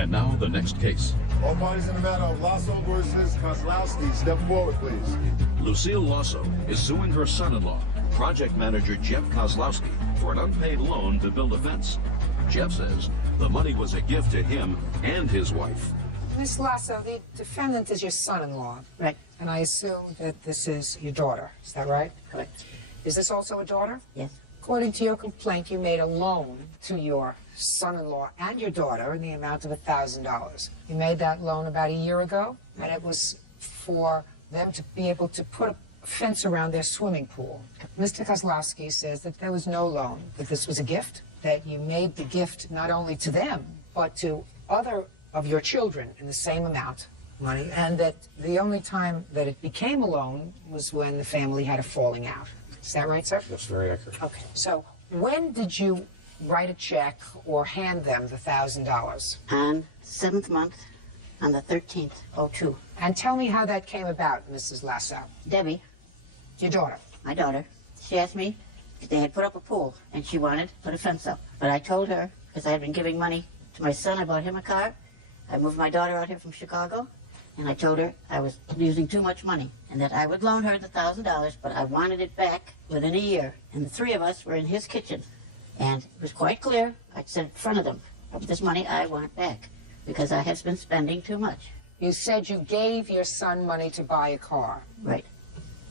And now the next case. All parties in the matter of Lasso versus Kozlowski. Step forward, please. Lucille Lasso is suing her son-in-law, project manager Jeff Kozlowski, for an unpaid loan to build a fence. Jeff says the money was a gift to him and his wife. Miss Lasso, the defendant is your son-in-law. Right. And I assume that this is your daughter. Is that right? Correct. Is this also a daughter? Yes. According to your complaint, you made a loan to your son-in-law and your daughter in the amount of $1,000. You made that loan about a year ago, and it was for them to be able to put a fence around their swimming pool. Mr. Kozlowski says that there was no loan, that this was a gift, that you made the gift not only to them, but to other of your children in the same amount of money, and that the only time that it became a loan was when the family had a falling out. Is that right, sir? That's very accurate. Okay, so when did you write a check or hand them the $1,000? On 7th month, on the 13th, 02. And tell me how that came about, Mrs. Lasso. Debbie, Your daughter. my daughter, she asked me if they had put up a pool, and she wanted to put a fence up. But I told her, because I had been giving money to my son, I bought him a car. I moved my daughter out here from Chicago, and I told her I was using too much money, and that I would loan her the $1,000, but I wanted it back within a year. And the three of us were in his kitchen, and it was quite clear. I said in front of them, this money I want back, because I have been spending too much. You said you gave your son money to buy a car. Right.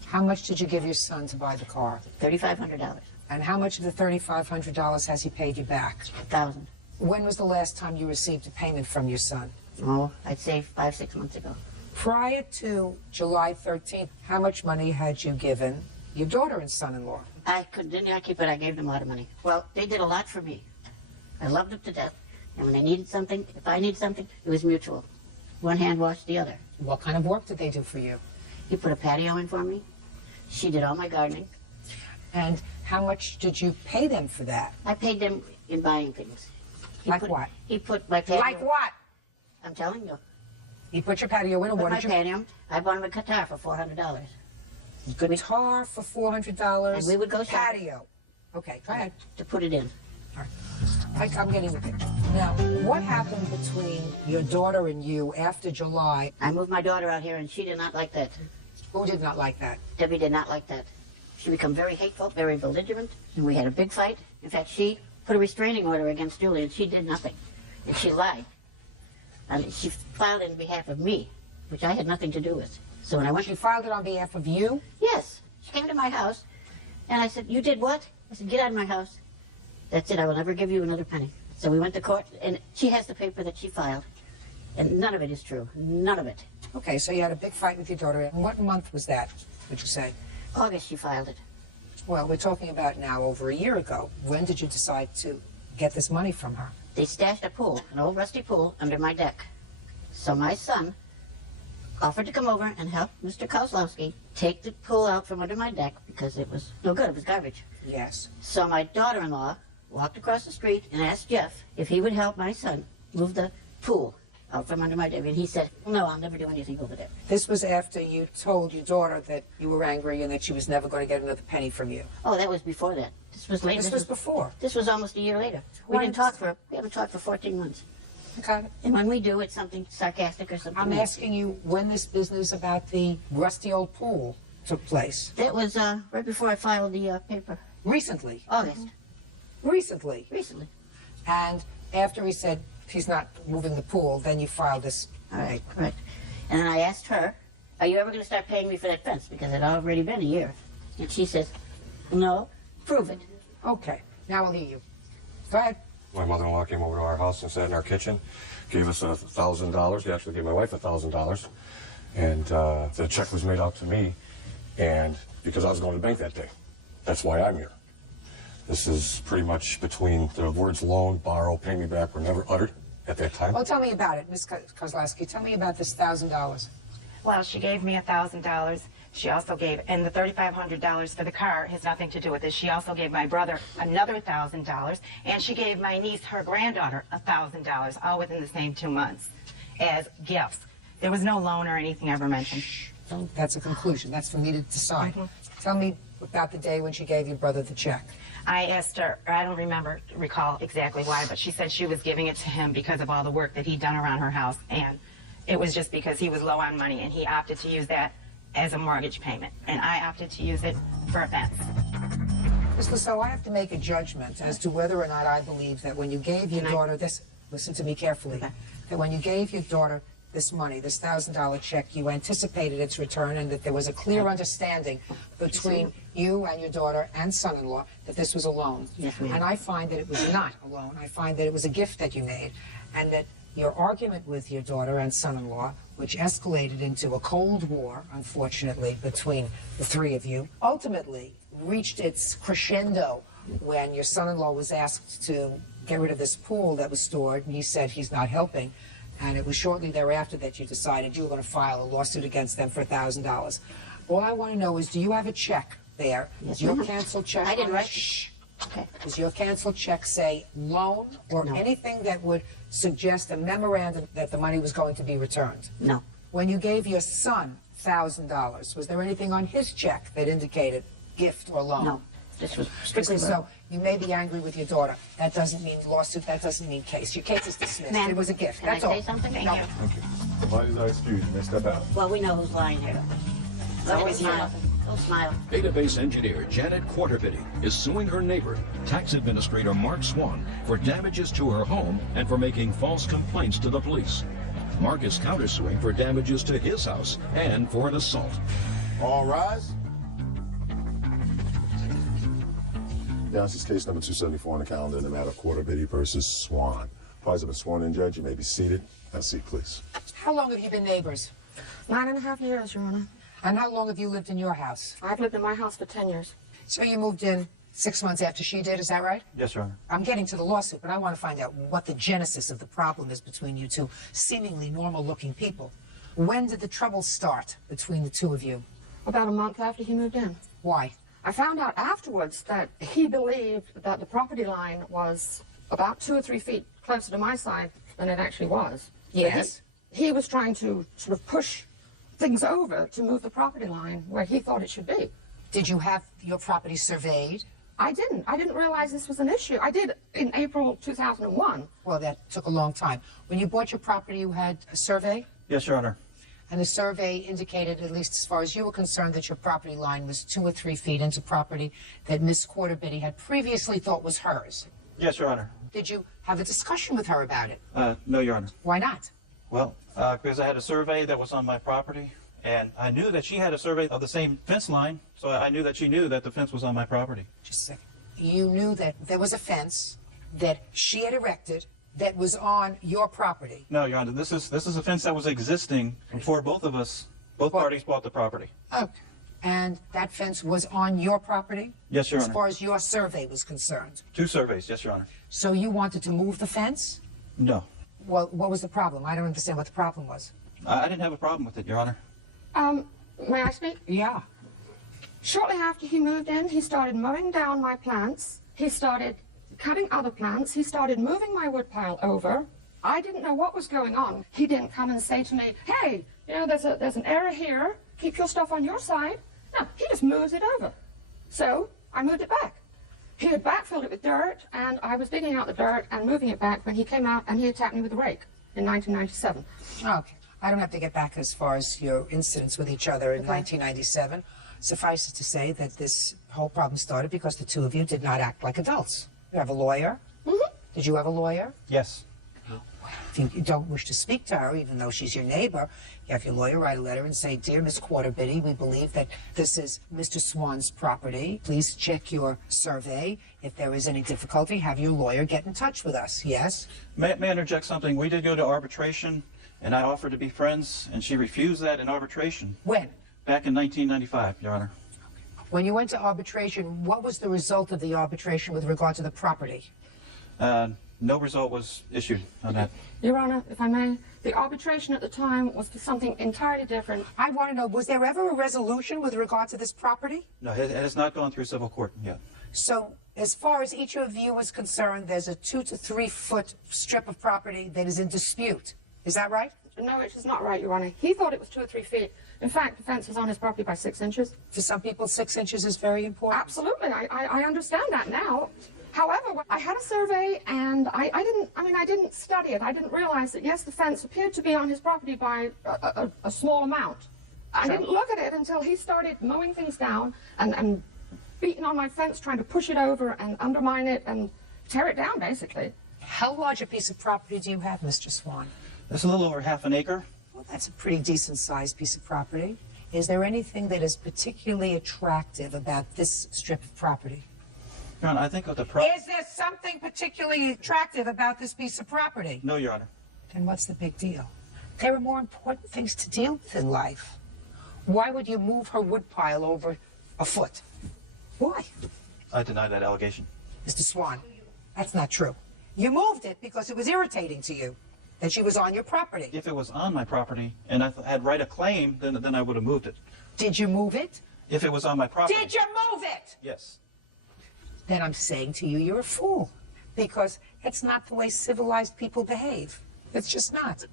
How much did you give your son to buy the car? $3,500. And how much of the $3,500 has he paid you back? $1,000. When was the last time you received a payment from your son? Oh, I'd say 5-6 months ago. Prior to July 13th, how much money had you given your daughter and son-in-law? I did not keep it. I gave them a lot of money. Well, they did a lot for me. I loved them to death. And when they needed something, if I needed something, it was mutual. One hand washed the other. What kind of work did they do for you? He put a patio in for me. She did all my gardening. And how much did you pay them for that? I paid them in buying things. Like what? He put my patio. Like what? I'm telling you. He put your patio in, and what did you... patio. I bought him a guitar for $400. Guitar for $400. And we would go shopping. Patio. Okay, go ahead. To put it in. All right. I'm getting the picture. Now, what happened between your daughter and you after July? I moved my daughter out here, and she did not like that. Who did not like that? Debbie did not like that. She became very hateful, very belligerent, and we had a big fight. In fact, she put a restraining order against Julie, and she did nothing. And she lied. And she filed it on behalf of me, which I had nothing to do with. So when I went... She filed it on behalf of you? Yes. She came to my house, and I said, "You did what?" I said, "Get out of my house. That's it. I will never give you another penny." So we went to court, and she has the paper that she filed, and none of it is true. None of it. Okay, so you had a big fight with your daughter. And what month was that, would you say? August she filed it. Well, we're talking about now over a year ago. When did you decide to get this money from her? They stashed a pool, an old rusty pool, under my deck. So my son offered to come over and help Mr. Kozlowski take the pool out from under my deck because it was no good, it was garbage. Yes. So my daughter-in-law walked across the street and asked Jeff if he would help my son move the pool out from under my deck. And he said, "No, I'll never do anything over there." This was after you told your daughter that you were angry and that she was never going to get another penny from you. Oh, that was before that. This was later. This was before. This was almost a year later. We haven't talked for 14 months. Okay. And when we do, it's something sarcastic or something. I'm asking you when this business about the rusty old pool took place. That was right before I filed the paper. Recently. August. Recently. Recently. And after he said he's not moving the pool, then you filed this. All right, correct. And then I asked her, "Are you ever going to start paying me for that fence? Because it had already been a year." And she says, "No, prove it." Okay, now I'll hear you. Go ahead. My mother-in-law came over to our house and sat in our kitchen, gave us $1,000. He actually gave my wife $1,000. And the check was made out to me, and because I was going to the bank that day. That's why I'm here. This is pretty much between the words loan, borrow, pay me back were never uttered at that time. Well, tell me about it, Ms. Kozlowski. Tell me about this $1,000. Well, she gave me $1,000. She also gave, and the $3,500 for the car has nothing to do with this. She also gave my brother another $1,000, and she gave my niece, her granddaughter, $1,000, all within the same 2 months, as gifts. There was no loan or anything ever mentioned. That's a conclusion. That's for me to decide. Tell me about the day when she gave your brother the check. I asked her, I don't recall exactly why, but she said she was giving it to him because of all the work that he'd done around her house, and it was just because he was low on money, and he opted to use that as a mortgage payment, and I opted to use it for a fence. So I have to make a judgment as to whether or not I believe that when you gave your daughter this, listen to me carefully, that when you gave your daughter this money, this $1,000 check, you anticipated its return and that there was a clear understanding between you and your daughter and son-in-law that this was a loan. Yes, ma'am. And I find that it was not a loan. I find that it was a gift that you made, and that your argument with your daughter and son-in-law, which escalated into a Cold War, unfortunately, between the three of you, ultimately reached its crescendo when your son-in-law was asked to get rid of this pool that was stored, and he said he's not helping. And it was shortly thereafter that you decided you were going to file a lawsuit against them for $1,000. All I want to know is, do you have a check there? Yes, Is your ma'am. canceled check? I didn't on write it? it. Shh. Okay. Does your canceled check say loan or No. anything that would suggest a memorandum that the money was going to be returned? No. When you gave your son $1,000, was there anything on his check that indicated gift or loan? No. This was strictly So you may be angry with your daughter. That doesn't mean lawsuit. That doesn't mean case. Your case is dismissed. Ma'am, It was a gift. Can That's I all. say something? Thank No. you. Thank you. The bodies are excused. You may step out. Well, we know who's lying here. Don't always you. smile. Don't smile. Database engineer Janet Quarterbitty is suing her neighbor, tax administrator Mark Swan, for damages to her home and for making false complaints to the police. Mark is countersuing for damages to his house and for an assault. All rise. Yeah, this is case number 274 on the calendar in the matter of Quarterbitty versus Swan. Parties have been sworn in, Judge. You may be seated. Have a seat, please. How long have you been neighbors? 9.5 years, Your Honor. And how long have you lived in your house? I've lived in my house for 10 years. So you moved in 6 months after she did, is that right? Yes, Your Honor. I'm getting to the lawsuit, but I want to find out what the genesis of the problem is between you two seemingly normal-looking people. When did the trouble start between the two of you? About a month after he moved in. Why? I found out afterwards that he believed that the property line was about 2 or 3 feet closer to my side than it actually was. Yes. He was trying to sort of push things over to move the property line where he thought it should be. Did you have your property surveyed? I didn't. I didn't realize this was an issue. I did in April 2001. Well, that took a long time. When you bought your property, you had a survey? Yes, Your Honor. And the survey indicated, at least as far as you were concerned, that your property line was 2 or 3 feet into property that Miss Quarterbitty had previously thought was hers. Yes, Your Honor. Did you have a discussion with her about it? No, Your Honor. Why not? Well, because I had a survey that was on my property, and I knew that she had a survey of the same fence line, so I knew that she knew that the fence was on my property. Just a second. You knew that there was a fence that she had erected that was on your property. No, Your Honor. This is a fence that was existing before both parties bought the property. Okay. And that fence was on your property? Yes, Your As Honor. far as your survey was concerned. 2 surveys, yes, Your Honor. So you wanted to move the fence? No. Well, what was the problem? I don't understand what the problem was. I didn't have a problem with it, Your Honor. May I speak? Yeah. Shortly after he moved in, he started mowing down my plants. He started cutting other plants. He started moving my woodpile over. I didn't know what was going on. He didn't come and say to me, hey, you know, there's an error here. Keep your stuff on your side. No, he just moves it over. So I moved it back. He had backfilled it with dirt, and I was digging out the dirt and moving it back when he came out and he attacked me with a rake in 1997. Okay. I don't have to get back as far as your incidents with each other in 1997. Suffice it to say that this whole problem started because the two of you did not act like adults. You have a lawyer? Mm-hmm. Did you have a lawyer? Yes. If you don't wish to speak to her, even though she's your neighbor, you have your lawyer write a letter and say, Dear Miss Quarterbitty, we believe that this is Mr. Swan's property. Please check your survey. If there is any difficulty, have your lawyer get in touch with us. Yes? May I interject something? We did go to arbitration, and I offered to be friends, and she refused that in arbitration. When? Back in 1995, Your Honor. When you went to arbitration, what was the result of the arbitration with regard to the property? No result was issued on that. Your Honor, if I may, the arbitration at the time was for something entirely different. I want to know, was there ever a resolution with regard to this property? No, it has not gone through civil court yet. So, as far as each of you is concerned, there's a 2 to 3 foot strip of property that is in dispute. Is that right? No, it is not right, Your Honor. He thought it was 2 or 3 feet. In fact, the fence was on his property by 6 inches. For some people, 6 inches is very important. Absolutely. I understand that now. However, I had a survey, and I didn't study it. I didn't realize that, yes, the fence appeared to be on his property by a small amount. I didn't look at it until he started mowing things down and beating on my fence, trying to push it over and undermine it and tear it down, basically. How large a piece of property do you have, Mr. Swan? It's a little over half an acre. Well, that's a pretty decent-sized piece of property. Is there anything that is particularly attractive about this strip of property? Your Honor, I think of the Is there something particularly attractive about this piece of property? No, Your Honor. Then what's the big deal? There are more important things to deal with in life. Why would you move her woodpile over a foot? Why? I deny that allegation. Mr. Swan, that's not true. You moved it because it was irritating to you that she was on your property. If it was on my property and I had right of claim, then I would have moved it. Did you move it? If it was on my property. Did you move it? Yes. Then I'm saying to you, you're a fool. Because that's not the way civilized people behave. It's just not.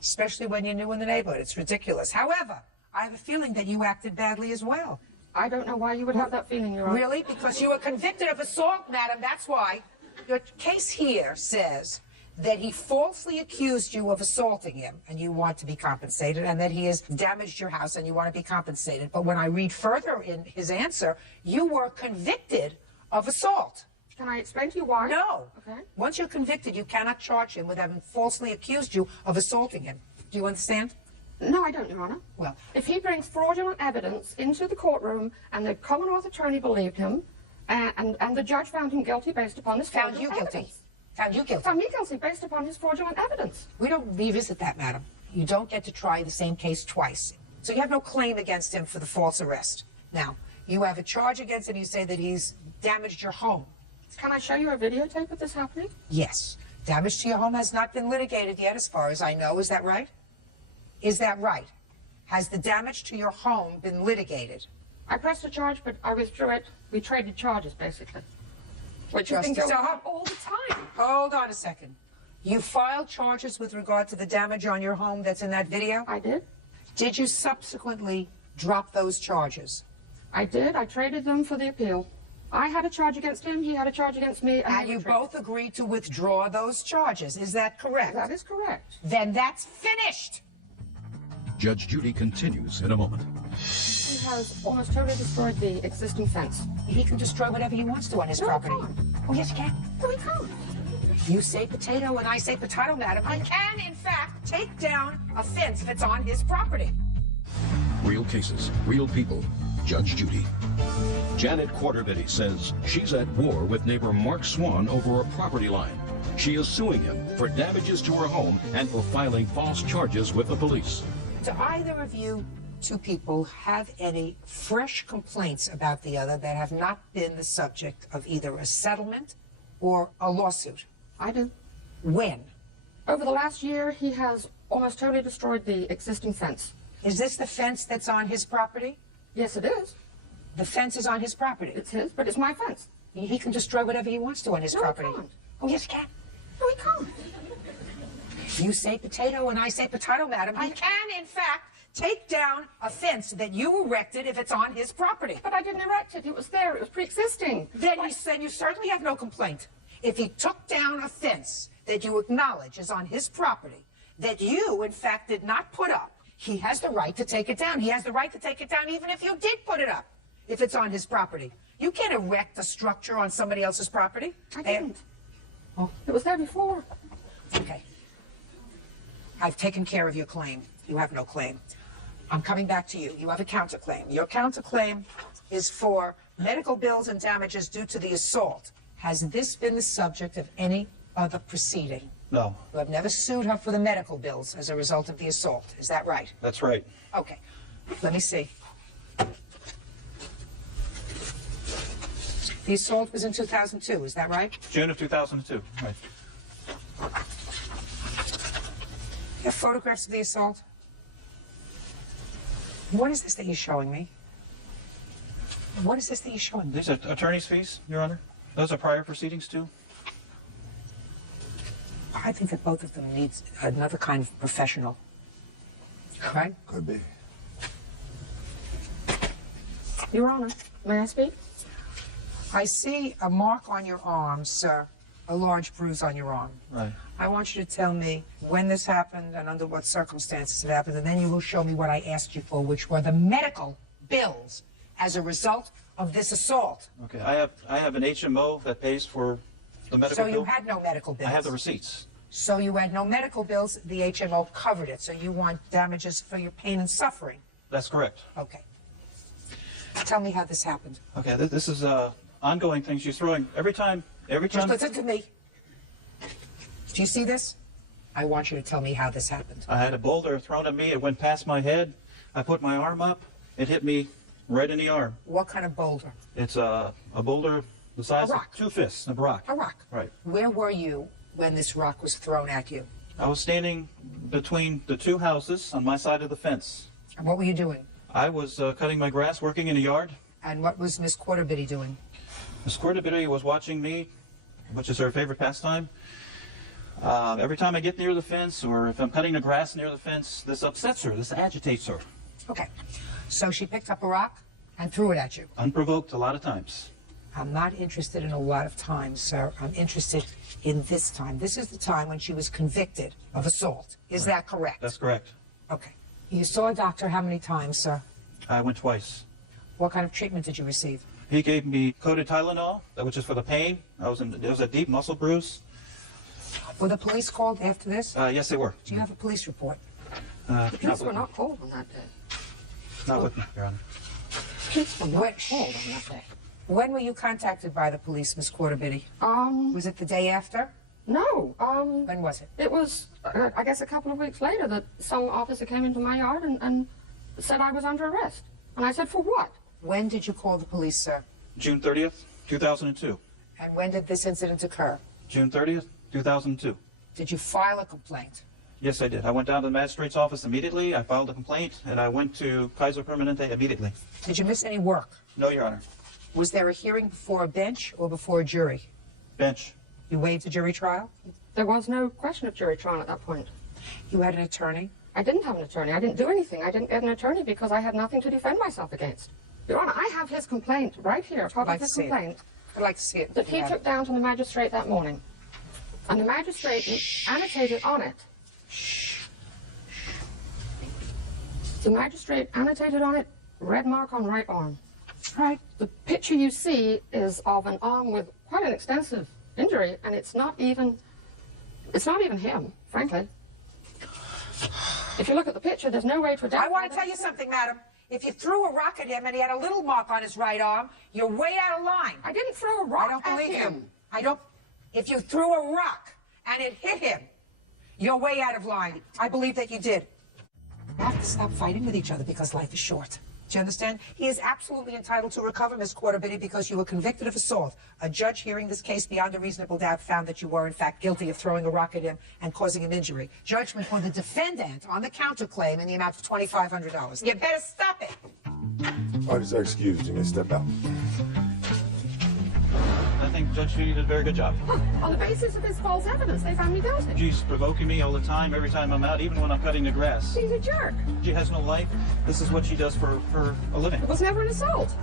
Especially when you're new in the neighborhood. It's ridiculous. However, I have a feeling that you acted badly as well. I don't know why you would have that feeling, Your Honor. Really? Because you were convicted of assault, madam. That's why. Your case here says that he falsely accused you of assaulting him and you want to be compensated, and that he has damaged your house and you want to be compensated. But when I read further in his answer, you were convicted of assault. Can I explain to you why? No. Okay. Once you're convicted, you cannot charge him with having falsely accused you of assaulting him. Do you understand? No, I don't, Your Honor. Well, if he brings fraudulent evidence into the courtroom and the Commonwealth attorney believed him, and the judge found him guilty based upon his found fraudulent you guilty. evidence. Found you guilty. Found me guilty based upon his fraudulent evidence. We don't revisit that, madam. You don't get to try the same case twice. So you have no claim against him for the false arrest. Now, you have a charge against him. You say that he's damaged your home. Can I show you a videotape of this happening? Yes. Damage to your home has not been litigated yet, as far as I know. Is that right? Is that right? Has the damage to your home been litigated? I pressed a charge, but I withdrew it. We traded charges, basically. Which has been Justice, going on all the time. Hold on a second. You filed charges with regard to the damage on your home that's in that video? I did. Did you subsequently drop those charges? I did. I traded them for the appeal. I had a charge against him, he had a charge against me. And you both agreed to withdraw those charges. Is that correct? That is correct. Then that's finished. Judge Judy continues in a moment. He has almost totally destroyed the existing fence. He can destroy whatever he wants to on his property. He can't. Oh, yes, he can. No, he can't. You say potato and I say potato, madam. He can, in fact, take down a fence if it's on his property. Real cases, real people. Judge Judy. Janet Quarterbitty says she's at war with neighbor Mark Swan over a property line. She is suing him for damages to her home and for filing false charges with the police. Do either of you two people have any fresh complaints about the other that have not been the subject of either a settlement or a lawsuit? I do. When? Over the last year, he has almost totally destroyed the existing fence. Is this the fence that's on his property? Yes, it is. The fence is on his property. It's his, but it's my fence. He can destroy whatever he wants to on his property. He can't. Oh, yes, he can. No, he can't. You say potato and I say potato, madam. He can, in fact, take down a fence that you erected if it's on his property. But I didn't erect it. It was there. It was pre-existing. Then you certainly have no complaint. If he took down a fence that you acknowledge is on his property, that you, in fact, did not put up, he has the right to take it down. He has the right to take it down even if you did put it up, if it's on his property. You can't erect a structure on somebody else's property. I didn't. Oh. It was there before. Okay. I've taken care of your claim. You have no claim. I'm coming back to you. You have a counterclaim. Your counterclaim is for medical bills and damages due to the assault. Has this been the subject of any other proceeding? No. You have never sued her for the medical bills as a result of the assault. Is that right? That's right. Okay. Let me see. The assault was in 2002. Is that right? June of 2002. Right. You have photographs of the assault? What is this that you're showing me? What is this that you're showing me? These are attorney's fees, Your Honor. Those are prior proceedings, too. I think that both of them need another kind of professional Right? Could be. Your Honor, may I speak? I see a mark on your arm, sir. A large bruise on your arm. Right. I want you to tell me when this happened and under what circumstances it happened, and then you will show me what I asked you for, which were the medical bills as a result of this assault. Okay. I have an HMO that pays for the medical So bill. you had no medical bills? I have the receipts. So you had no medical bills, the HMO covered it, so you want damages for your pain and suffering. That's correct. Okay. Tell me how this happened. Okay. This is ongoing things. She's throwing every time. Just listen to me. Do you see this? I want you to tell me how this happened. I had a boulder thrown at me. It went past my head. I put my arm up. It hit me right in the arm. What kind of boulder? It's a boulder the size A of rock. 2 fists, a rock. A rock. Right. Where were you when this rock was thrown at you? I was standing between the 2 houses on my side of the fence. And what were you doing? I was cutting my grass, working in the yard. And what was Miss Quarterbitty doing? Miss Quarterbitty was watching me, which is her favorite pastime. Every time I get near the fence, or if I'm cutting the grass near the fence, this upsets her, this agitates her. Okay. So she picked up a rock and threw it at you. Unprovoked a lot of times. I'm not interested in a lot of times, sir. I'm interested in this time. This is the time when she was convicted of assault. Is that correct? That's correct. Okay. You saw a doctor how many times, sir? I went twice. What kind of treatment did you receive? He gave me coated Tylenol, which is for the pain. It was a deep muscle bruise. Were the police called after this? Yes, they were. Do you have a police report? The The police were not called on that day. Not with me, Your Honor. Police were not called on that day. When were you contacted by the police, Miss Quarterbitty? Was it the day after? No. When was it? It was, I guess, a couple of weeks later that some officer came into my yard and said I was under arrest. And I said, for what? When did you call the police, sir? June 30th, 2002. And when did this incident occur? June 30th, 2002. Did you file a complaint? Yes, I did. I went down to the magistrate's office immediately. I filed a complaint, and I went to Kaiser Permanente immediately. Did you miss any work? No, Your Honor. Was there a hearing before a bench or before a jury? Bench. You waived the jury trial? There was no question of jury trial at that point. You had an attorney? I didn't have an attorney. I didn't do anything. I didn't get an attorney because I had nothing to defend myself against. Your Honor, I have his complaint right here, a copy of his complaint. I'd like to see it. That he took down to the magistrate that morning. And the magistrate annotated on it. The magistrate annotated on it, red mark on right arm. Right. The picture you see is of an arm with quite an extensive injury, and it's not even him, frankly. If you look at the picture, there's no way to identify. I want to tell you something, madam. If you threw a rock at him and he had a little mark on his right arm, you're way out of line. I didn't throw a rock I don't at believe him. you. I don't. If you threw a rock and it hit him, you're way out of line. I believe that you did. You have to stop fighting with each other because life is short. Do you understand? He is absolutely entitled to recover, Miss Quarterbitty, because you were convicted of assault. A judge hearing this case beyond a reasonable doubt found that you were, in fact, guilty of throwing a rock at him and causing him injury. Judgment for the defendant on the counterclaim in the amount of $2,500. You better stop it. Parties are excused. You may step out. I think Judge Judy did a very good job. On the basis of his false evidence, they found me guilty. She's provoking me all the time, every time I'm out, even when I'm cutting the grass. She's a jerk. She has no life. This is what she does for a living. It was never an assault.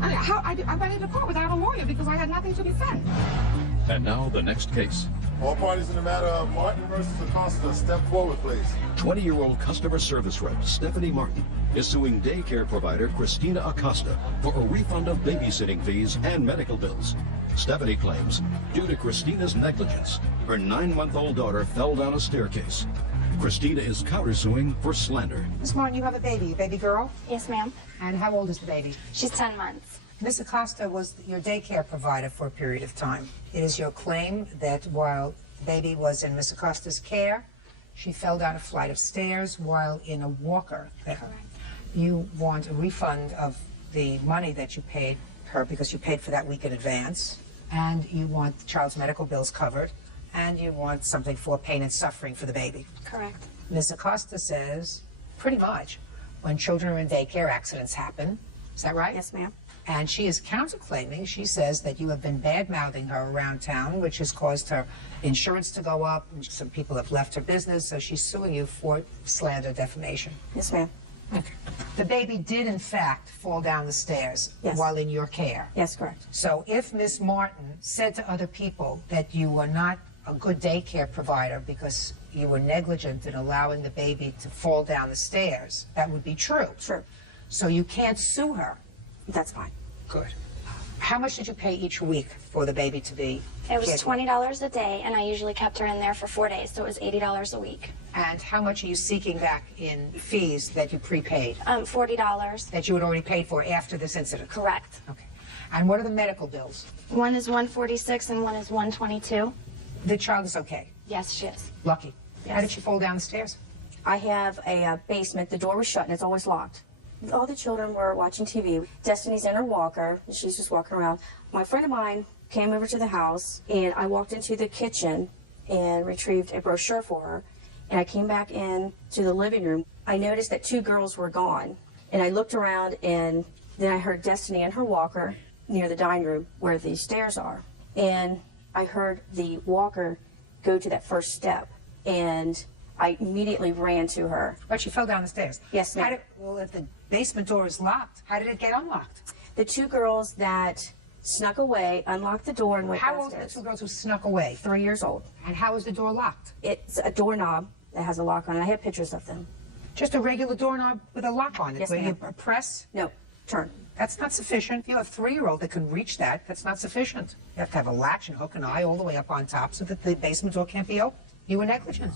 I went into court without a lawyer because I had nothing to defend. And now the next case. All parties in the matter of Martin versus Acosta, step forward, please. 20-year-old customer service rep Stephanie Martin is suing daycare provider Christina Acosta for a refund of babysitting fees and medical bills. Stephanie claims, due to Christina's negligence, her 9-month-old daughter fell down a staircase. Christina is countersuing for slander. Miss Martin, you have a baby girl? Yes, ma'am. And how old is the baby? She's 10 months. Miss Acosta was your daycare provider for a period of time. It is your claim that while the baby was in Miss Acosta's care, she fell down a flight of stairs while in a walker. Correct. You want a refund of the money that you paid her because you paid for that week in advance, and you want the child's medical bills covered, and you want something for pain and suffering for the baby. Correct. Miss Acosta says, pretty much, when children are in daycare, accidents happen. Is that right? Yes, ma'am. And she is counterclaiming. She says that you have been bad-mouthing her around town, which has caused her insurance to go up. And some people have left her business, so she's suing you for slander, defamation. Yes, ma'am. Okay. The baby did, in fact, fall down the stairs while in your care. Yes, correct. So if Miss Martin said to other people that you were not a good daycare provider because you were negligent in allowing the baby to fall down the stairs, that would be true. True. So you can't sue her. That's fine. Good. How much did you pay each week for the baby to be? It was $20 a day, and I usually kept her in there for 4 days, so it was $80 a week. And how much are you seeking back in fees that you prepaid? $40. That you had already paid for after this incident? Correct. Okay. And what are the medical bills? One is $146 and one is $122. The child is okay? Yes, she is. Lucky. Yes. How did she fall down the stairs? I have a basement. The door was shut and it's always locked. All the children were watching TV. Destiny's in her walker, and she's just walking around. My friend of mine came over to the house, and I walked into the kitchen and retrieved a brochure for her. And I came back in to the living room. I noticed that 2 girls were gone. And I looked around, and then I heard Destiny in her walker near the dining room where the stairs are. And I heard the walker go to that first step. And I immediately ran to her. But she fell down the stairs? Yes, ma'am. Well, if the basement door is locked, how did it get unlocked? The 2 girls that snuck away unlocked the door and went How old are downstairs. the 2 girls who snuck away? 3 years old. And how is the door locked? It's a doorknob that has a lock on it. I have pictures of them. Just a regular doorknob with a lock on it, Yes, where you ma'am. press? No, turn. That's not sufficient. If you have a 3-year-old that can reach that, that's not sufficient. You have to have a latch and hook and eye all the way up on top so that the basement door can't be opened. You were negligent.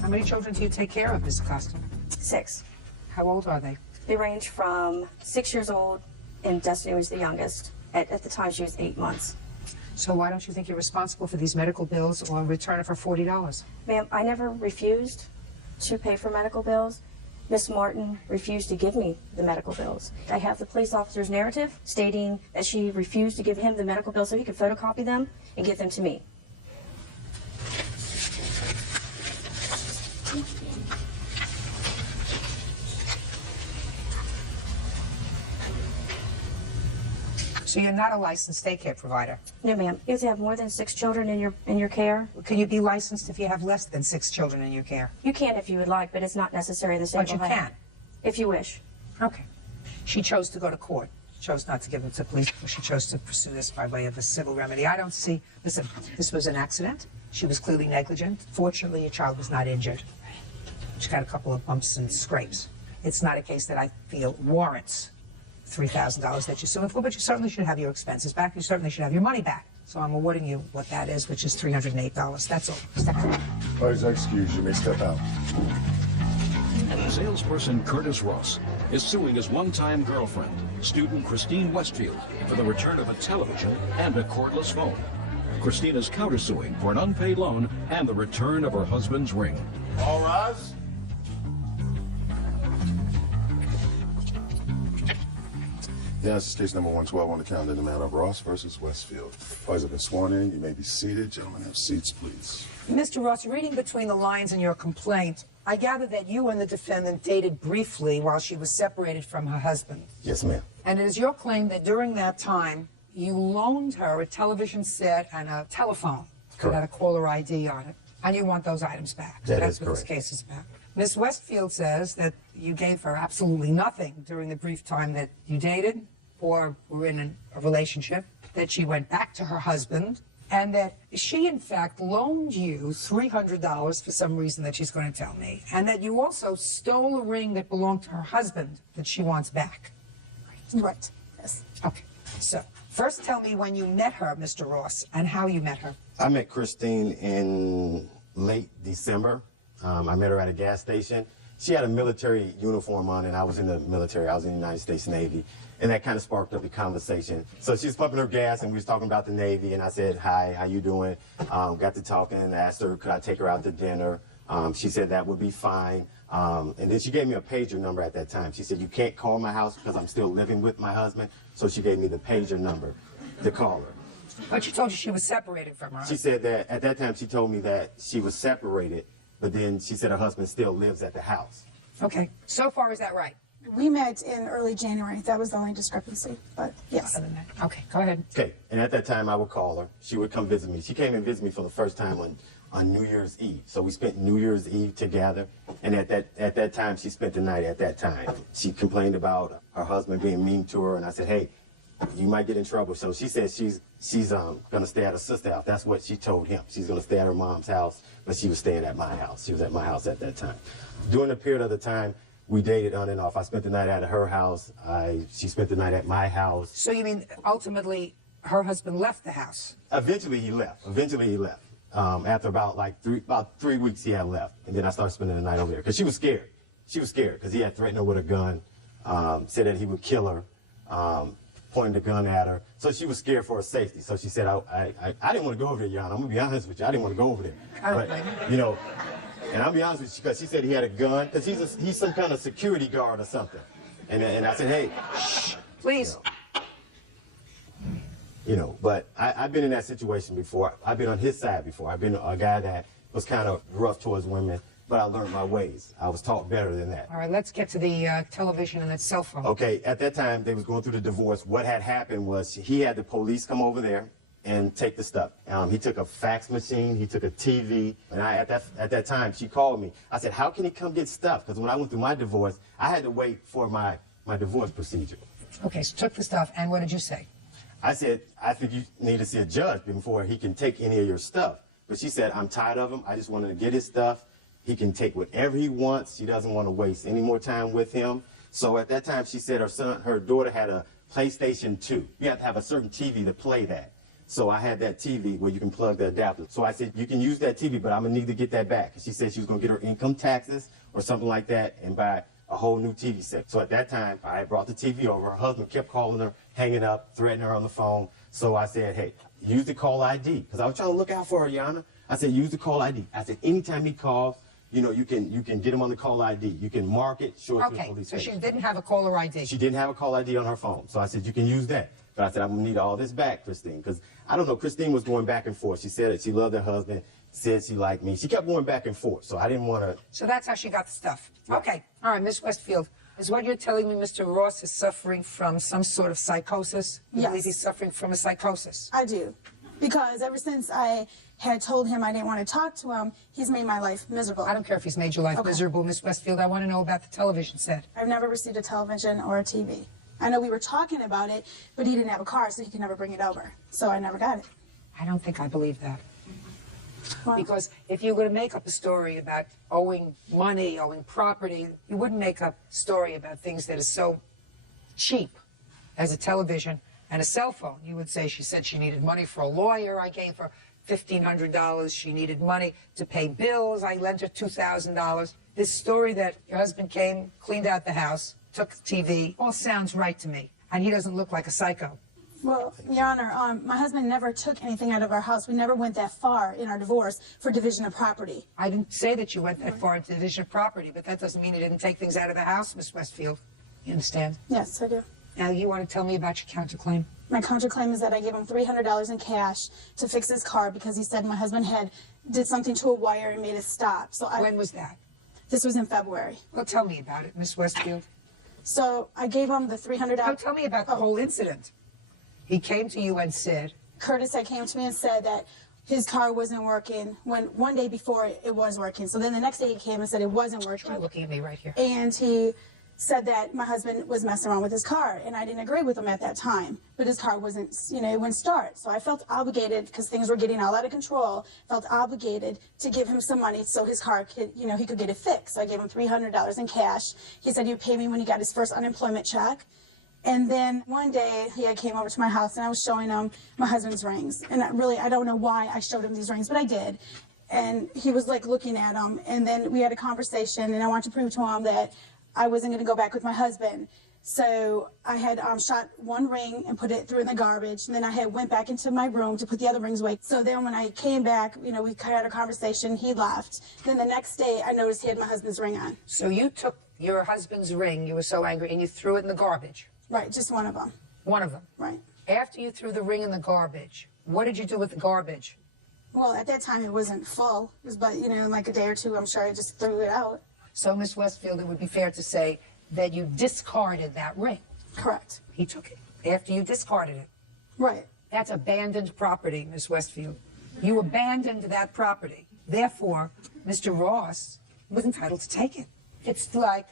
How many children do you take care of, Ms. Acosta? 6. How old are they? They range from 6 years old, and Destiny was the youngest. At the time, she was 8 months. So why don't you think you're responsible for these medical bills or return it for $40? Ma'am, I never refused to pay for medical bills. Miss Martin refused to give me the medical bills. I have the police officer's narrative stating that she refused to give him the medical bills so he could photocopy them and give them to me. So you're not a licensed daycare provider? No, ma'am. You have to have more than 6 children in your care. Can you be licensed if you have less than 6 children in your care? You can if you would like, but it's not necessary in the state of But you Ohio. can? If you wish. Okay. She chose to go to court. Chose not to give them to police. She chose to pursue this by way of a civil remedy. I don't see, listen, this was an accident. She was clearly negligent. Fortunately, your child was not injured. She got a couple of bumps and scrapes. It's not a case that I feel warrants $3,000 that you're suing for, but you certainly should have your expenses back. You certainly should have your money back. So I'm awarding you what that is, which is $308. That's all. Step out. Please excuse, you may step out. Salesperson Curtis Ross is suing his one-time girlfriend, student Christine Westfield, for the return of a television and a cordless phone. Christine is countersuing for an unpaid loan and the return of her husband's ring. All rise. Yes, it's case number 112 on the calendar in the matter of Ross versus Westfield. Parties have been sworn in. You may be seated. Gentlemen, have seats, please. Mr. Ross, reading between the lines in your complaint, I gather that you and the defendant dated briefly while she was separated from her husband. Yes, ma'am. And it is your claim that during that time, you loaned her a television set and a telephone that had a caller ID on it, and you want those items back. That's what this case is about. Ms. Westfield says that you gave her absolutely nothing during the brief time that you dated or were in a relationship, that she went back to her husband, and that she, in fact, loaned you $300 for some reason that she's going to tell me, and that you also stole a ring that belonged to her husband that she wants back. Right. Yes. Okay. So, first tell me when you met her, Mr. Ross, and how you met her. I met Christine in late December. I met her at a gas station. She had a military uniform on, and I was in the military. I was in the United States Navy, and that kind of sparked up the conversation. So she was pumping her gas, and we was talking about the Navy, and I said, hi, how you doing? Got to talking and asked her, could I take her out to dinner? She said that would be fine. And then she gave me a pager number at that time. She said, you can't call my house because I'm still living with my husband. So she gave me the pager number to call her. But she told you she was separated from her. She said that at that time she told me that she was separated, but then she said her husband still lives at the house. Okay. So far, is that right? We met in early January. That was the only discrepancy, but yes. Other than that. Okay, go ahead. Okay, and at that time I would call her. She would come visit me. She came and visited me for the first time on New Year's Eve. So we spent New Year's Eve together, and at that time she spent the night at that time. She complained about her husband being mean to her, and I said, hey, you might get in trouble. So she said she's gonna stay at her sister's house. That's what she told him. She's gonna stay at her mom's house, but she was staying at my house. She was at my house at that time. During the period of the time, we dated on and off. I spent the night at her house. She spent the night at my house. So you mean ultimately her husband left the house? Eventually he left. After about 3 weeks he had left. And then I started spending the night over there. Because she was scared. She was scared because he had threatened her with a gun, said that he would kill her, pointed a gun at her. So she was scared for her safety. So she said, I didn't want to go over there, Your Honor. I'm going to be honest with you. I didn't want to go over there. But, you know, and I'll be honest with you, because she said he had a gun, because he's some kind of security guard or something. And I said, hey, shh, please. You know, but I've been in that situation before. I've been on his side before. I've been a guy that was kind of rough towards women, but I learned my ways. I was taught better than that. All right, let's get to the television and that cell phone. Okay, at that time, they was going through the divorce. What had happened was he had the police come over there and take the stuff. He took a fax machine, he took a TV, and at that time, she called me. I said, how can he come get stuff? Because when I went through my divorce, I had to wait for my divorce procedure. Okay, so took the stuff, and what did you say? I said, I think you need to see a judge before he can take any of your stuff. But she said, I'm tired of him. I just wanted to get his stuff. He can take whatever he wants. She doesn't want to waste any more time with him. So at that time, she said her daughter had a PlayStation 2. You have to have a certain TV to play that. So I had that TV where you can plug the adapter. So I said, you can use that TV, but I'm going to need to get that back. And she said she was going to get her income taxes or something like that and buy a whole new TV set. So at that time, I brought the TV over. Her husband kept calling her, hanging up, threatening her on the phone. So I said, hey, use the call ID. Because I was trying to look out for her, Yana. I said, use the call ID. I said, anytime he calls, you know, you can get him on the call ID. You can mark it, show it to the police station. station. So she didn't have a caller ID. She didn't have a call ID on her phone. So I said, you can use that. But I said, I'm going to need all this back, Christine. Because, I don't know, Christine was going back and forth. She said that she loved her husband, said she liked me. She kept going back and forth. So I didn't want to. So that's how she got the stuff. Right. Okay. All right, Miss Westfield. Is what you're telling me Mr. Ross is suffering from some sort of psychosis? You Yes. believe he's suffering from a psychosis? I do. Because ever since I had told him I didn't want to talk to him, he's made my life miserable. I don't care if he's made your life miserable, Miss Westfield. I want to know about the television set. I've never received a television or a TV. I know we were talking about it, but he didn't have a car, so he could never bring it over. So I never got it. I don't think I believe that. Well, Because if you're going to make up a story about owing money, owing property, you wouldn't make up a story about things that are so cheap as a television and a cell phone. You would say she said she needed money for a lawyer. I gave her $1,500. She needed money to pay bills. I lent her $2,000. This story that your husband came, cleaned out the house, took the TV, all sounds right to me. And he doesn't look like a psycho. Well, Your Honor, my husband never took anything out of our house. We never went that far in our divorce for division of property. I didn't say that you went that far into division of property, but that doesn't mean you didn't take things out of the house, Miss Westfield. You understand? Yes, I do. Now, you want to tell me about your counterclaim? My counterclaim is that I gave him $300 in cash to fix his car because he said my husband did something to a wire and made it stop. So When was that? This was in February. Well, tell me about it, Miss Westfield. So I gave him the $300. No, tell me about the whole incident. He came to you and said... Curtis had came to me and said that his car wasn't working when one day before it was working. So then the next day he came and said it wasn't working. Try looking at me right here. And he said that my husband was messing around with his car, and I didn't agree with him at that time. But his car wasn't, it wouldn't start. So I felt obligated, because things were getting all out of control, felt obligated to give him some money so his car could, he could get it fixed. So I gave him $300 in cash. He said he'd pay me when he got his first unemployment check. And then one day he came over to my house and I was showing him my husband's rings. And I don't know why I showed him these rings, but I did. And he was like looking at them. And then we had a conversation and I wanted to prove to him that I wasn't going to go back with my husband. So I had shot one ring and put it through in the garbage. And then I had went back into my room to put the other rings away. So then when I came back, we had a conversation. He left. Then the next day I noticed he had my husband's ring on. So you took your husband's ring, you were so angry, and you threw it in the garbage. Right, just one of them. One of them? Right. After you threw the ring in the garbage, what did you do with the garbage? Well, at that time it wasn't full. It was, but, in like a day or two, I'm sure I just threw it out. So, Miss Westfield, it would be fair to say that you discarded that ring. Correct. He took it after you discarded it. Right. That's abandoned property, Miss Westfield. You abandoned that property. Therefore, Mr. Ross was entitled to take it. It's like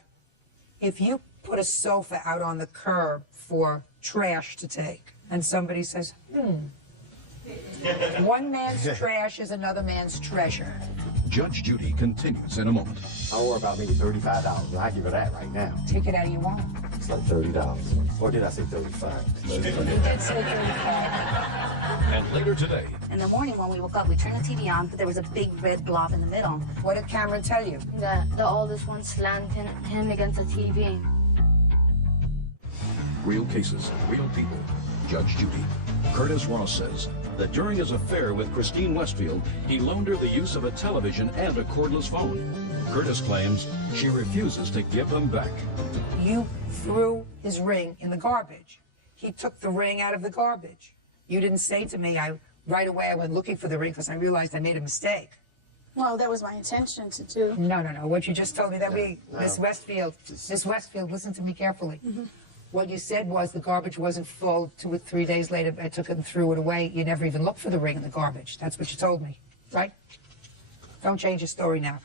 if you put a sofa out on the curb for trash to take, and somebody says, one man's trash is another man's treasure. Judge Judy continues in a moment. I owe her about maybe $35, and I give her that right now. Take it out of your wallet. It's like $30. Or did I say 35? You did say 35. And later today, In the morning when we woke up, we turned the TV on, but there was a big red blob in the middle. What did Cameron tell you? That the oldest one slammed him against the TV. real cases, real people. Judge Judy. Curtis Ross says that during his affair with Christine Westfield, he loaned her the use of a television and a cordless phone. Curtis claims she refuses to give them back. You threw his ring in the garbage. He took the ring out of the garbage. You didn't say to me, right away I went looking for the ring because I realized I made a mistake. Well, that was my intention to do. No. What you just told me, Miss Westfield, listen to me carefully. What you said was the garbage wasn't full. 2 or 3 days later, I took it and threw it away. You never even looked for the ring in the garbage. That's what you told me, right? Don't change your story now.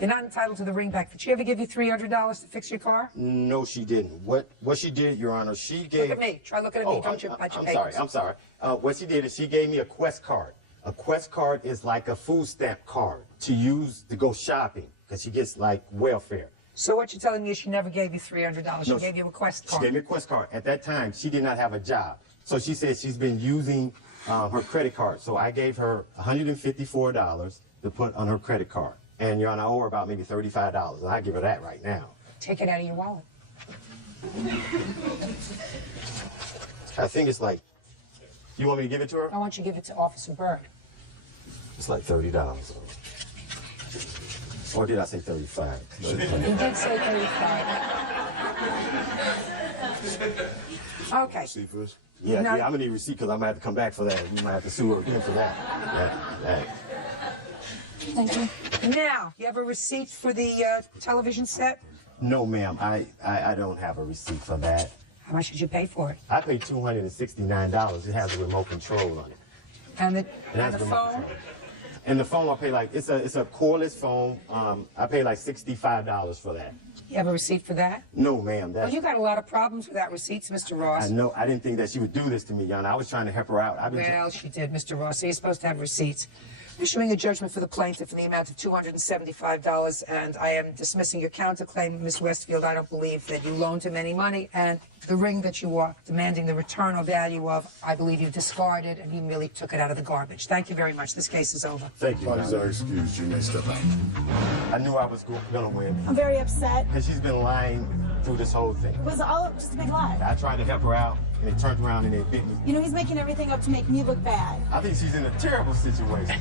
You're not entitled to the ring back. Did she ever give you $300 to fix your car? No, she didn't. What she did, Your Honor, she gave... Look at me. Try looking at me. Don't you punch your papers. I'm sorry. What she did is she gave me a Quest card. A Quest card is like a food stamp card to use to go shopping because she gets like welfare. So what you're telling me is she never gave you $300. She gave you a Quest card. She gave me a Quest card. At that time, she did not have a job. So she said she's been using her credit card. So I gave her $154 to put on her credit card. And, Your Honor, I owe her about maybe $35. And I give her that right now. Take it out of your wallet. I think it's like, you want me to give it to her? I want you to give it to Officer Bird. It's like $30. Or did I say 35? You did say 35. Okay. Receipt first? Yeah, I'm gonna need a receipt because I'm gonna have to come back for that. You might have to sue her again for that. Thank you. Now, you have a receipt for the television set? No, ma'am. I don't have a receipt for that. How much did you pay for it? I paid $269. It has a remote control on it. And the Remote phone? control. And the phone I pay like it's a cordless phone. I paid like $65 for that. You have a receipt for that? No, ma'am. Well, you got a lot of problems without receipts, Mr. Ross. I know. I didn't think that she would do this to me, Your Honor. I was trying to help her out. Well, she did, Mr. Ross. So you're supposed to have receipts. Issuing a judgment for the plaintiff in the amount of $275, and I am dismissing your counterclaim, Ms. Westfield. I don't believe that you loaned him any money, and the ring that you are demanding the return or value of, I believe you discarded, and you merely took it out of the garbage. Thank you very much. This case is over. Thank you. Parties are excused. You may step out. I knew I was gonna win. I'm very upset. Because she's been lying through this whole thing. It was all just a big lie. I tried to help her out, and it turned around and it bit me. You know, he's making everything up to make me look bad. I think she's in a terrible situation.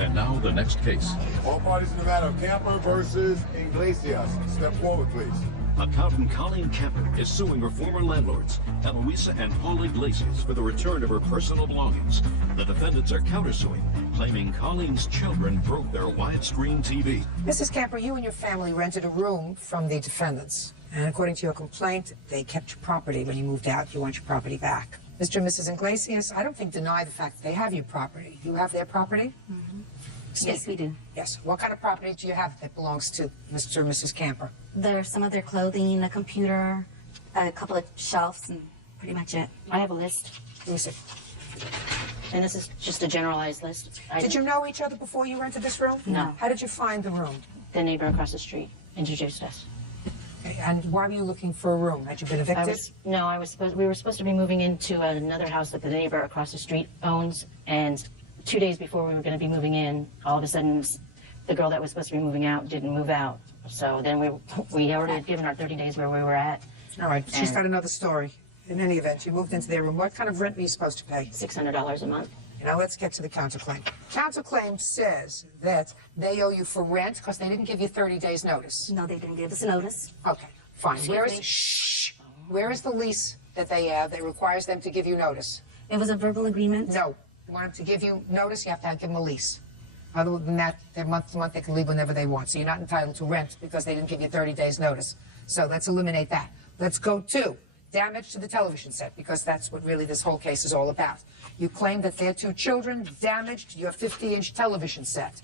And now the next case. All parties in the matter of Camper versus Iglesias. Step forward, please. Accountant Colleen Kemper is suing her former landlords, Eloisa and Paul Iglesias, for the return of her personal belongings. The defendants are countersuing, claiming Colleen's children broke their widescreen TV. Mrs. Camper, you and your family rented a room from the defendants. And according to your complaint, they kept your property when you moved out. You want your property back. Mr. and Mrs. Iglesias, I don't think deny the fact that they have your property. You have their property? Yes, we do. Yes. What kind of property do you have that belongs to Mr. and Mrs. Camper? There's some of their clothing, a computer, a couple of shelves, and pretty much it. I have a list, Let me see. and this is just a generalized list. Did you know each other before you rented this room? No. How did you find the room? The neighbor across the street introduced us. Okay, and why were you looking for a room? Had you been evicted? We were supposed to be moving into another house that the neighbor across the street owns, and 2 days before we were going to be moving in, all of a sudden, the girl that was supposed to be moving out didn't move out. So then we already had given our 30 days where we were at. All right, she's got another story. In any event, you moved into their room. What kind of rent were you supposed to pay? $600 a month. Now let's get to the counterclaim. Counterclaim says that they owe you for rent because they didn't give you 30 days notice. No, they didn't give us notice. Okay, fine. Excuse me? Where is the lease that they have that requires them to give you notice? It was a verbal agreement. No. You want them to give you notice, you have to give them a lease. Other than that, they're month to month, they can leave whenever they want. So you're not entitled to rent because they didn't give you 30 days notice. So let's eliminate that. Let's go to damage to the television set, because that's what really this whole case is all about. You claim that their 2 children damaged your 50-inch television set.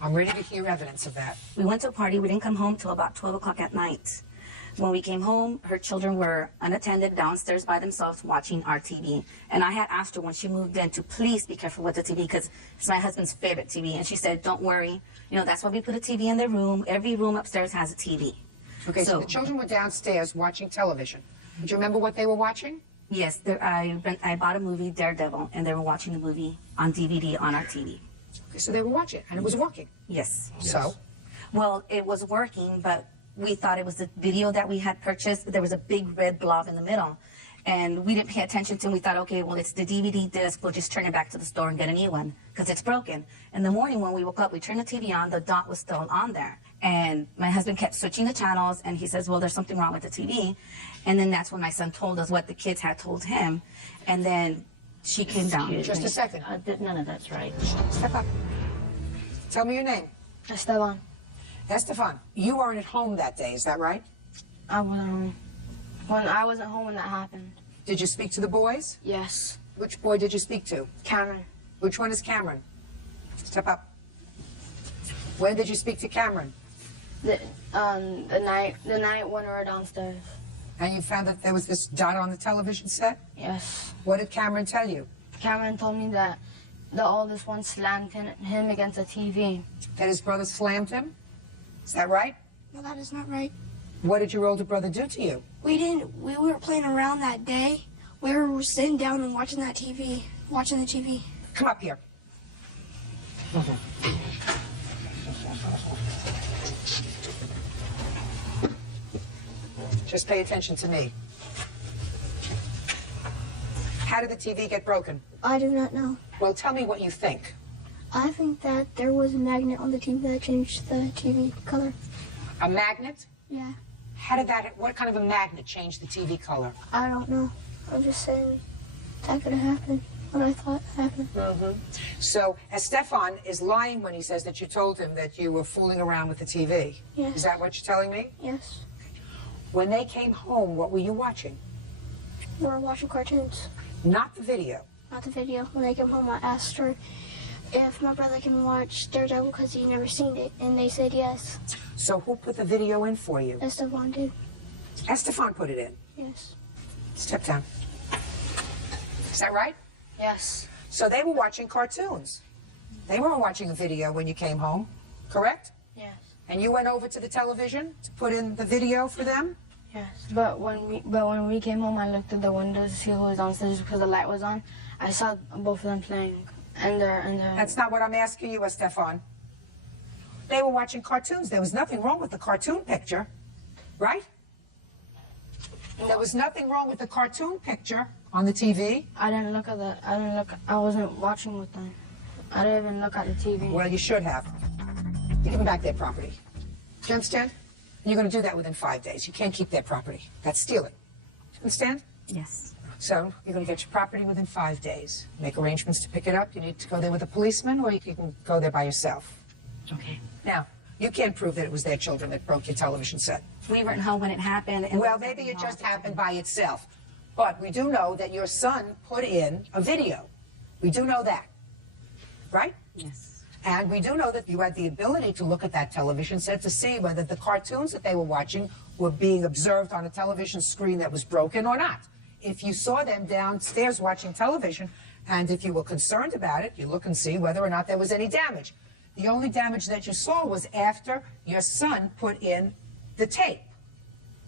I'm ready to hear evidence of that. We went to a party. We didn't come home till about 12 o'clock at night. When we came home, her children were unattended downstairs by themselves watching our TV. And I had asked her when she moved in to please be careful with the TV, because it's my husband's favorite TV. And she said, don't worry. You know, that's why we put a TV in their room. Every room upstairs has a TV. Okay, so the children were downstairs watching television. Do you remember what they were watching? Yes, I bought a movie, Daredevil, and they were watching the movie on DVD on our TV. Okay, so they were watching it, and it was working. Yes. So? Well, it was working, but we thought it was the video that we had purchased. There was a big red blob in the middle, and we didn't pay attention to it. We thought, okay, well, it's the DVD disc. We'll just turn it back to the store and get a new one because it's broken. In the morning when we woke up, we turned the TV on. The dot was still on there. And my husband kept switching the channels, and he says, well, there's something wrong with the TV. And then that's when my son told us what the kids had told him. And then she came down. Just a second. None of that's right. Step up. Tell me your name. Esteban. Esteban, you weren't at home that day, is that right? I wasn't home. When I wasn't home when that happened. Did you speak to the boys? Yes. Which boy did you speak to? Cameron. Which one is Cameron? Step up. When did you speak to Cameron? The night when we were downstairs. And you found that there was this dot on the television set? Yes. What did Cameron tell you? Cameron told me that the oldest one slammed him against the TV. That his brother slammed him? Is that right? No, that is not right. What did your older brother do to you? We weren't playing around that day. We were sitting down and watching the TV. Come up here. Just pay attention to me. How did the TV get broken? I do not know. Well, tell me what you think. I think that there was a magnet on the TV that changed the TV color. A magnet? Yeah. How did that, what kind of a magnet changed the TV color? I don't know. I'm just saying that could have happened. What I thought happened. So, Estefan is lying when he says that you told him that you were fooling around with the TV. Yes. Is that what you're telling me? Yes. When they came home, what were you watching? We were watching cartoons. Not the video. Not the video. When they came home, I asked her if my brother can watch Daredevil because he never seen it, and they said yes. So who put the video in for you? Esteban did. Estefan put it in. Yes. Step down. Is that right? Yes. So they were watching cartoons. They weren't watching a video when you came home, correct? Yes. And you went over to the television to put in the video for them? Yes. But when we came home, I looked at the windows to see who was downstairs because the light was on. I saw both of them playing. That's not what I'm asking you, Estefan. They were watching cartoons. There was nothing wrong with the cartoon picture, right? There was nothing wrong with the cartoon picture on the TV. I didn't look at the. I wasn't watching with them. I didn't even look at the TV. Well, you should have. You give them back their property. Do you understand? And you're going to do that within 5 days. You can't keep their property. That's stealing. Do you understand? Yes. So you're going to get your property within 5 days. Make arrangements to pick it up. You need to go there with a policeman, or you can go there by yourself. Okay. Now, you can't prove that it was their children that broke your television set. We weren't home when it happened. And Well, maybe it just happened by itself. But we do know that your son put in a video. We do know that. Right? Yes. And we do know that you had the ability to look at that television set to see whether the cartoons that they were watching were being observed on a television screen that was broken or not. If you saw them downstairs watching television, and if you were concerned about it, you look and see whether or not there was any damage. The only damage that you saw was after your son put in the tape,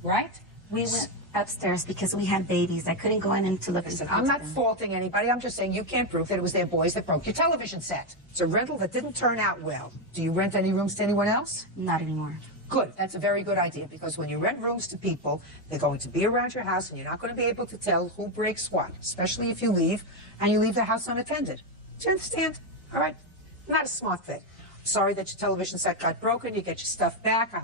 right? We went upstairs because we had babies. I couldn't go in to look. Listen, I'm not faulting anybody. I'm just saying you can't prove that it was their boys that broke your television set. It's a rental that didn't turn out well. Do you rent any rooms to anyone else? Not anymore. Good. That's a very good idea, because when you rent rooms to people, they're going to be around your house, and you're not going to be able to tell who breaks what, especially if you leave, and you leave the house unattended. Do you understand? All right? Not a smart thing. Sorry that your television set got broken. You get your stuff back.